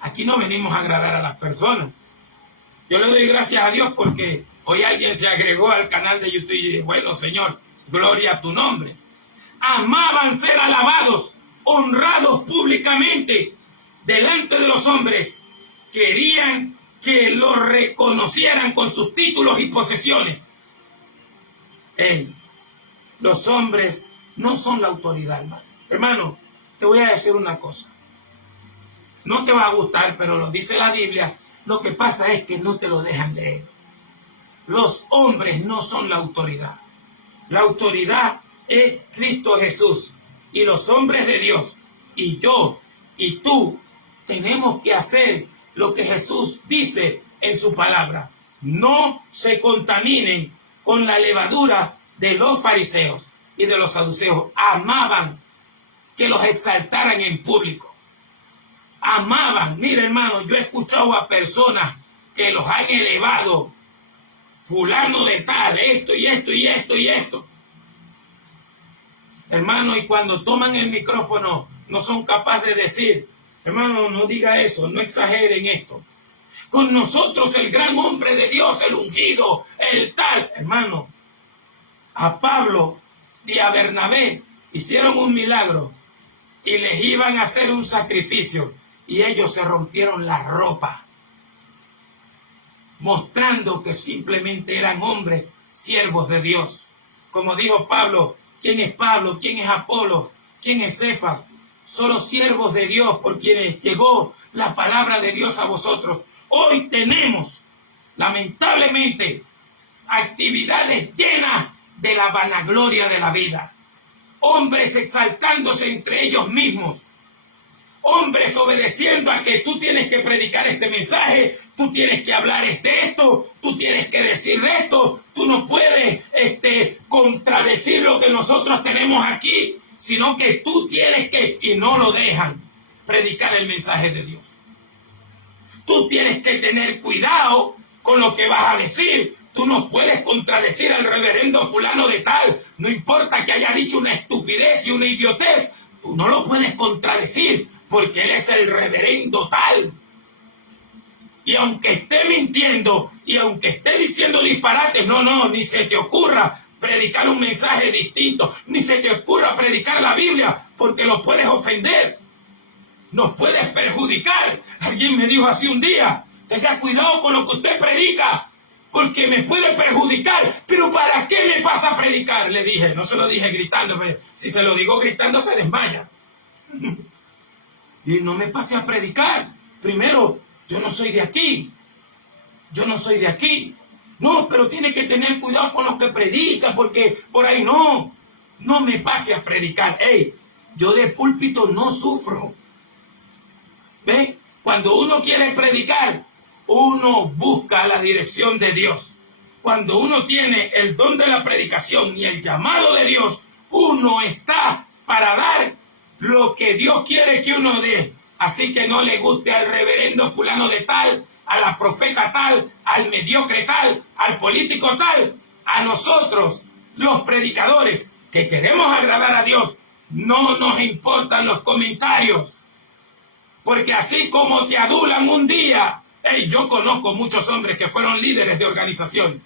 Aquí no venimos a agradar a las personas. Yo le doy gracias a Dios porque hoy alguien se agregó al canal de YouTube y dice, bueno, Señor, gloria a tu nombre. Amaban ser alabados, honrados públicamente delante de los hombres. Querían que los reconocieran con sus títulos y posesiones. Los hombres no son la autoridad, hermano. Hermano, te voy a decir una cosa. No te va a gustar, pero lo dice la Biblia. Lo que pasa es que no te lo dejan leer. Los hombres no son la autoridad. La autoridad es Cristo Jesús. Y los hombres de Dios, y yo, y tú, tenemos que hacer lo que Jesús dice en su palabra. No se contaminen con la levadura de los fariseos y de los saduceos. Amaban que los exaltaran en público. Amaban. Mira, hermano, yo he escuchado a personas que los han elevado. Fulano de tal, esto y esto y esto y esto. Hermano, y cuando toman el micrófono no son capaces de decir, hermano, no diga eso, no exageren esto. Con nosotros el gran hombre de Dios, el ungido, el tal. Hermano, a Pablo y a Bernabé hicieron un milagro y les iban a hacer un sacrificio y ellos se rompieron la ropa, mostrando que simplemente eran hombres siervos de Dios. Como dijo Pablo, ¿quién es Pablo? ¿Quién es Apolo? ¿Quién es Cefas? Solo siervos de Dios por quienes llegó la palabra de Dios a vosotros. Hoy tenemos, lamentablemente, actividades llenas de la vanagloria de la vida. Hombres exaltándose entre ellos mismos. Hombres obedeciendo a que tú tienes que predicar este mensaje, tú tienes que hablar esto, tú tienes que decir esto, tú no puedes contradecir lo que nosotros tenemos aquí, sino que tú tienes que, y no lo dejan, predicar el mensaje de Dios. Tú tienes que tener cuidado con lo que vas a decir. Tú no puedes contradecir al reverendo fulano de tal, no importa que haya dicho una estupidez y una idiotez, tú no lo puedes contradecir, porque él es el reverendo tal. Y aunque esté mintiendo, y aunque esté diciendo disparates, no, ni se te ocurra predicar un mensaje distinto, ni se te ocurra predicar la Biblia, porque lo puedes ofender, nos puedes perjudicar. Alguien me dijo así un día, tenga cuidado con lo que usted predica, porque me puede perjudicar. ¿Pero para qué me pasa a predicar? Le dije, no se lo dije gritando, pero si se lo digo gritando se desmaya. Y no me pase a predicar. Primero, yo no soy de aquí. No, pero tiene que tener cuidado con lo que predica, porque por ahí no me pase a predicar. Yo de púlpito no sufro. ¿Ves? Cuando uno quiere predicar, uno busca la dirección de Dios. Cuando uno tiene el don de la predicación y el llamado de Dios, uno está para dar lo que Dios quiere que uno dé. Así que no le guste al reverendo fulano de tal, a la profeta tal, al mediocre tal, al político tal. A nosotros, los predicadores, que queremos agradar a Dios, no nos importan los comentarios. Porque así como te adulan un día, yo conozco muchos hombres que fueron líderes de organización.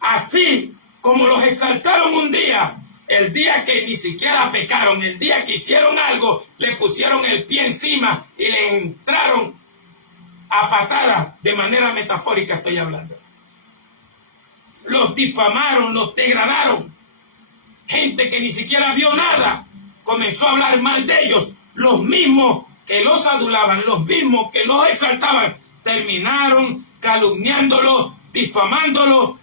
Así como los exaltaron un día, el día que ni siquiera pecaron, el día que hicieron algo, le pusieron el pie encima y les entraron a patadas, de manera metafórica estoy hablando. Los difamaron, los degradaron. Gente que ni siquiera vio nada, comenzó a hablar mal de ellos. Los mismos que los adulaban, los mismos que los exaltaban, terminaron calumniándolos, difamándolos,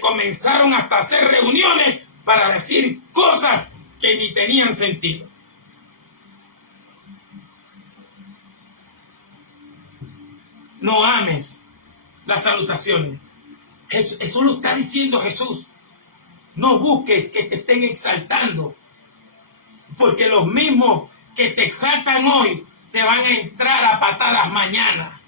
comenzaron hasta a hacer reuniones para decir cosas que ni tenían sentido. No ames las salutaciones. Eso lo está diciendo Jesús. No busques que te estén exaltando, porque los mismos que te exaltan hoy te van a entrar a patadas mañana.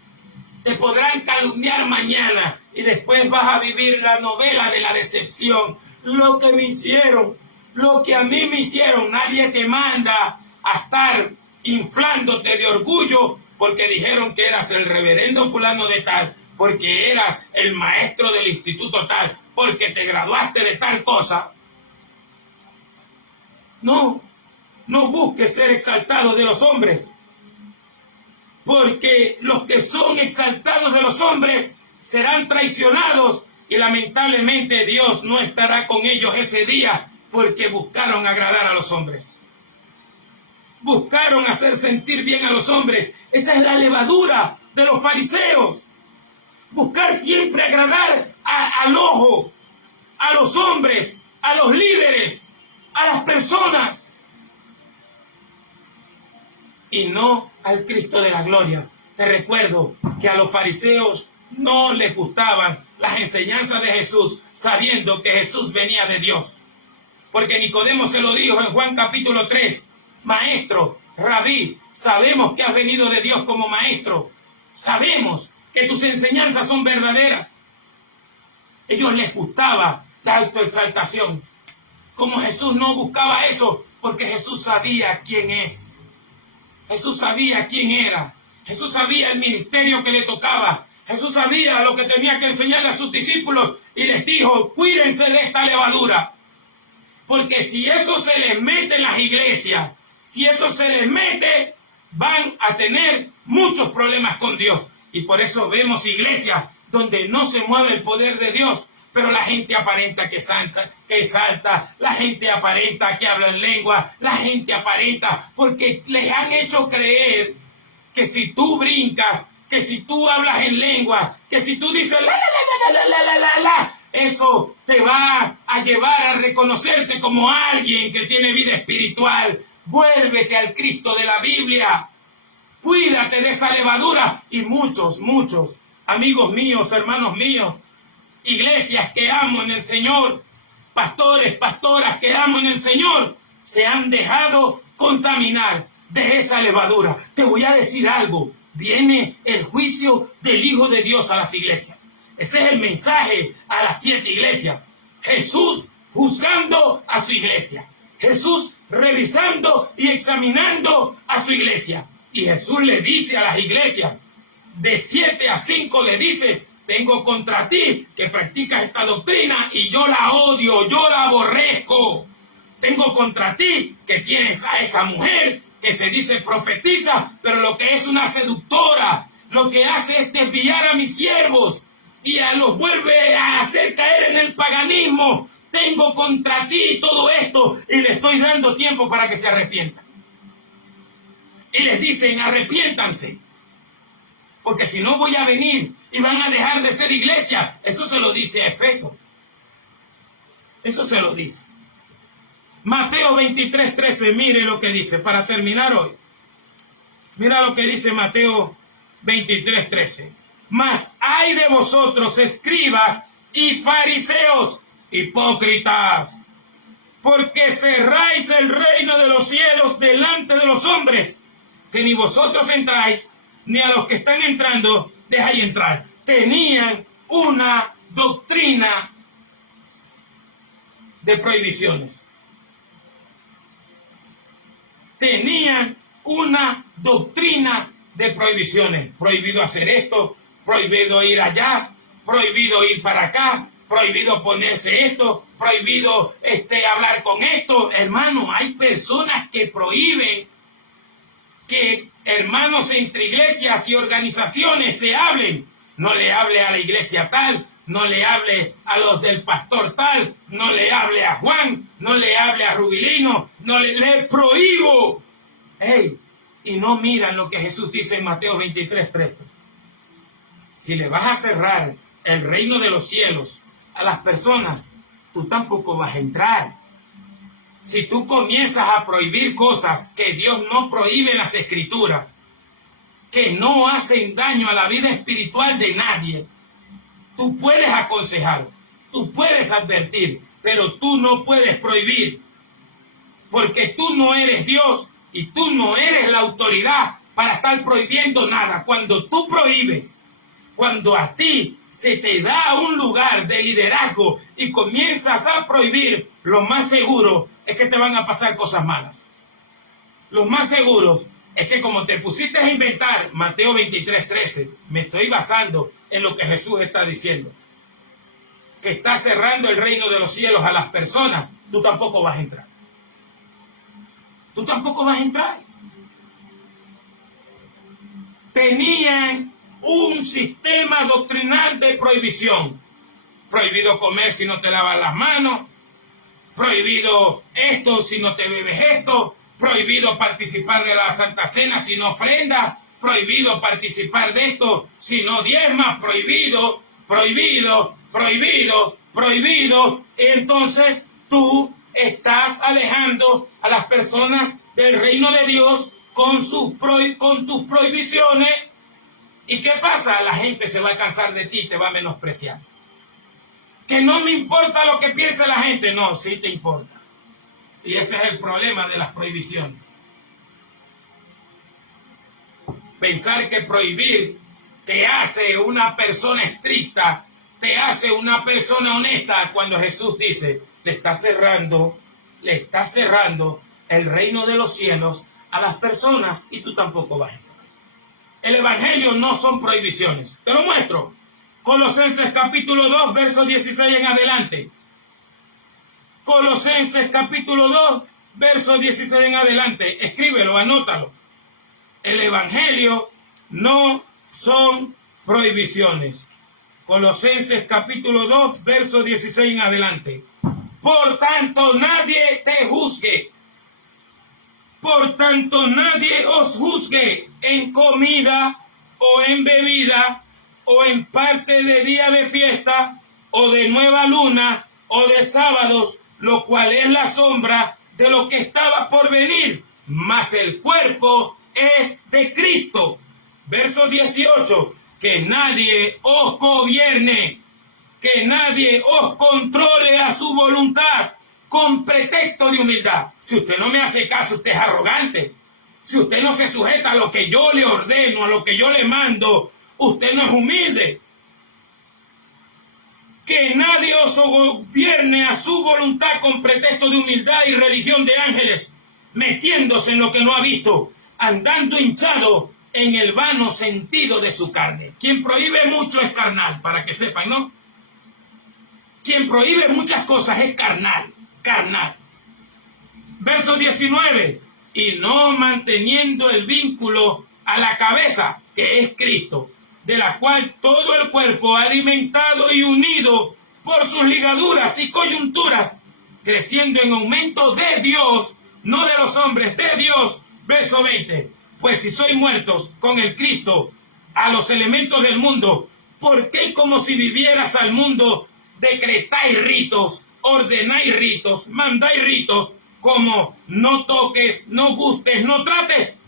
Te podrán calumniar mañana y después vas a vivir la novela de la decepción. Lo que me hicieron, lo que a mí me hicieron. Nadie te manda a estar inflándote de orgullo porque dijeron que eras el reverendo fulano de tal, porque eras el maestro del instituto tal, porque te graduaste de tal cosa. No busques ser exaltado de los hombres, porque los que son exaltados de los hombres serán traicionados y lamentablemente Dios no estará con ellos ese día porque buscaron agradar a los hombres. Buscaron hacer sentir bien a los hombres. Esa es la levadura de los fariseos. Buscar siempre agradar al ojo, a los hombres, a los líderes, a las personas, y no al Cristo de la gloria. Te recuerdo que a los fariseos no les gustaban las enseñanzas de Jesús, sabiendo que Jesús venía de Dios. Porque Nicodemo se lo dijo en Juan capítulo 3, maestro, rabí, sabemos que has venido de Dios como maestro, sabemos que tus enseñanzas son verdaderas. Ellos les gustaba la autoexaltación. Como Jesús no buscaba eso, porque Jesús sabía quién es. Jesús sabía quién era. Jesús sabía el ministerio que le tocaba. Jesús sabía lo que tenía que enseñarle a sus discípulos y les dijo, cuídense de esta levadura. Porque si eso se les mete en las iglesias, si eso se les mete, van a tener muchos problemas con Dios. Y por eso vemos iglesias donde no se mueve el poder de Dios, pero la gente aparenta que salta, la gente aparenta que habla en lengua, la gente aparenta porque les han hecho creer que si tú brincas, que si tú hablas en lengua, que si tú dices la, eso te va a llevar a reconocerte como alguien que tiene vida espiritual. Vuélvete al Cristo de la Biblia. Cuídate de esa levadura. Y muchos, amigos míos, hermanos míos, iglesias que amo en el Señor, pastores, pastoras que amo en el Señor, se han dejado contaminar de esa levadura. Te voy a decir algo. Viene el juicio del Hijo de Dios a las iglesias. Ese es el mensaje a las 7 iglesias. Jesús juzgando a su iglesia. Jesús revisando y examinando a su iglesia. Y Jesús le dice a las iglesias, de 7 a 5 le dice, vengo contra ti que practicas esta doctrina y yo la odio, yo la aborrezco. Tengo contra ti que tienes a esa mujer que se dice profetiza, pero lo que es una seductora, lo que hace es desviar a mis siervos y los vuelve a hacer caer en el paganismo. Tengo contra ti todo esto y le estoy dando tiempo para que se arrepientan. Y les dicen, arrepiéntanse, porque si no voy a venir y van a dejar de ser iglesia. Eso se lo dice a Efeso. Eso se lo dice. Mateo 23:13, mire lo que dice, para terminar hoy. Mira lo que dice Mateo 23:13. Mas hay de vosotros, escribas y fariseos, hipócritas, porque cerráis el reino de los cielos delante de los hombres, que ni vosotros entráis, ni a los que están entrando dejáis entrar. Tenían una doctrina de prohibiciones. Tenían una doctrina de prohibiciones. Prohibido hacer esto, prohibido ir allá, prohibido ir para acá, prohibido ponerse esto, prohibido hablar con esto. Hermano, hay personas que prohíben que hermanos entre iglesias y organizaciones se hablen. No le hable a la iglesia tal, no le hable a los del pastor tal, no le hable a Juan, no le hable a Rubilino, no le prohíbo. Hey, y no miran lo que Jesús dice en Mateo 23:13. Si le vas a cerrar el reino de los cielos a las personas, tú tampoco vas a entrar. Si tú comienzas a prohibir cosas que Dios no prohíbe en las Escrituras, que no hacen daño a la vida espiritual de nadie, tú puedes aconsejar, tú puedes advertir, pero tú no puedes prohibir, porque tú no eres Dios y tú no eres la autoridad para estar prohibiendo nada. Cuando tú prohíbes, cuando a ti se te da un lugar de liderazgo y comienzas a prohibir, lo más seguro es que te van a pasar cosas malas. Lo más seguro es que como te pusiste a inventar Mateo 23:13, me estoy basando en lo que Jesús está diciendo, que está cerrando el reino de los cielos a las personas, tú tampoco vas a entrar. Tú tampoco vas a entrar. Tenían un sistema doctrinal de prohibición. Prohibido comer si no te lavas las manos. Prohibido esto si no te bebes esto. Prohibido participar de la Santa Cena si no ofrendas. Prohibido participar de esto si no diezmas. Prohibido, prohibido, prohibido, prohibido. Entonces tú estás alejando a las personas del reino de Dios con tus prohibiciones. ¿Y qué pasa? La gente se va a cansar de ti y te va a menospreciar. Que no me importa lo que piense la gente. No, sí te importa. Y ese es el problema de las prohibiciones. Pensar que prohibir te hace una persona estricta, te hace una persona honesta, cuando Jesús dice, le está cerrando el reino de los cielos a las personas y tú tampoco vas a entrar. El evangelio no son prohibiciones. Te lo muestro. Colosenses capítulo 2, verso 16 en adelante. Colosenses capítulo 2, verso 16 en adelante. Escríbelo, anótalo. El evangelio no son prohibiciones. Colosenses capítulo 2, verso 16 en adelante. Por tanto, nadie te juzgue. Por tanto, nadie os juzgue en comida o en bebida o en parte de día de fiesta o de nueva luna o de sábados, lo cual es la sombra de lo que estaba por venir, mas el cuerpo es de Cristo. Verso 18, que nadie os gobierne, que nadie os controle a su voluntad, con pretexto de humildad. Si usted no me hace caso, usted es arrogante. Si usted no se sujeta a lo que yo le ordeno, a lo que yo le mando, usted no es humilde. Que nadie os gobierne a su voluntad con pretexto de humildad y religión de ángeles, metiéndose en lo que no ha visto, andando hinchado en el vano sentido de su carne. Quien prohíbe mucho es carnal, para que sepan, ¿no? Quien prohíbe muchas cosas es carnal. Verso 19, y no manteniendo el vínculo a la cabeza, que es Cristo, de la cual todo el cuerpo alimentado y unido por sus ligaduras y coyunturas, creciendo en aumento de Dios, no de los hombres, de Dios. Verso 20, pues si sois muertos con el Cristo a los elementos del mundo, ¿por qué como si vivieras al mundo decretáis ritos, ordenáis ritos, mandáis ritos, como no toques, no gustes, no trates,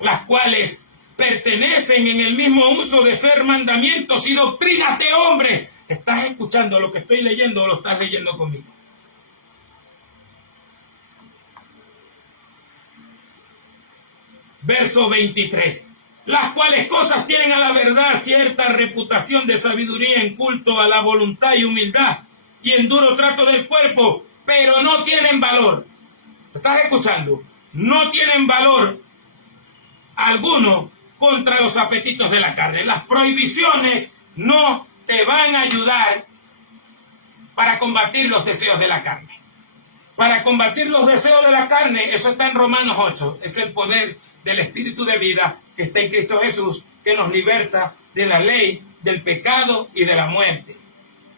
las cuales pertenecen en el mismo uso de ser mandamientos y doctrinas de hombre? ¿Estás escuchando lo que estoy leyendo o lo estás leyendo conmigo? Verso 23. Las cuales cosas tienen a la verdad cierta reputación de sabiduría en culto a la voluntad y humildad y en duro trato del cuerpo, pero no tienen valor. ¿Estás escuchando? No tienen valor alguno contra los apetitos de la carne. Las prohibiciones no te van a ayudar para combatir los deseos de la carne. Para combatir los deseos de la carne, eso está en Romanos 8, es el poder del Espíritu de vida que está en Cristo Jesús, que nos liberta de la ley, del pecado y de la muerte.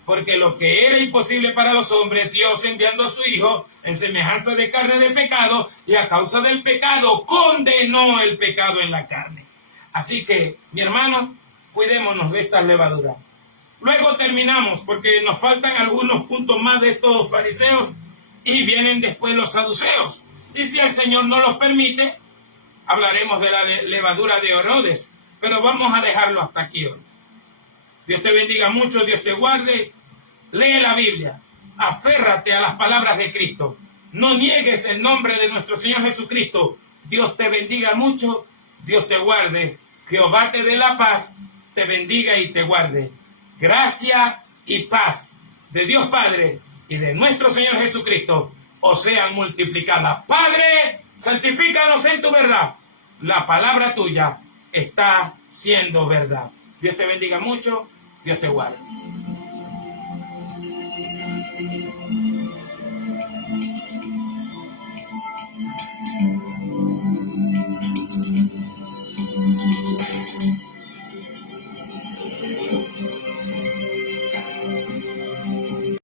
Porque lo que era imposible para los hombres, Dios enviando a su Hijo en semejanza de carne de pecado, y a causa del pecado condenó el pecado en la carne. Así que, mi hermano, cuidémonos de estas levaduras. Luego terminamos, porque nos faltan algunos puntos más de estos fariseos y vienen después los saduceos. Y si el Señor no los permite, hablaremos de la levadura de Herodes, pero vamos a dejarlo hasta aquí hoy. Dios te bendiga mucho, Dios te guarde. Lee la Biblia, aférrate a las palabras de Cristo. No niegues el nombre de nuestro Señor Jesucristo. Dios te bendiga mucho, Dios te guarde. Jehová te dé la paz, te bendiga y te guarde. Gracia y paz de Dios Padre y de nuestro Señor Jesucristo os sean multiplicadas. Padre, santifícanos en tu verdad. La palabra tuya está siendo verdad. Dios te bendiga mucho, Dios te guarde.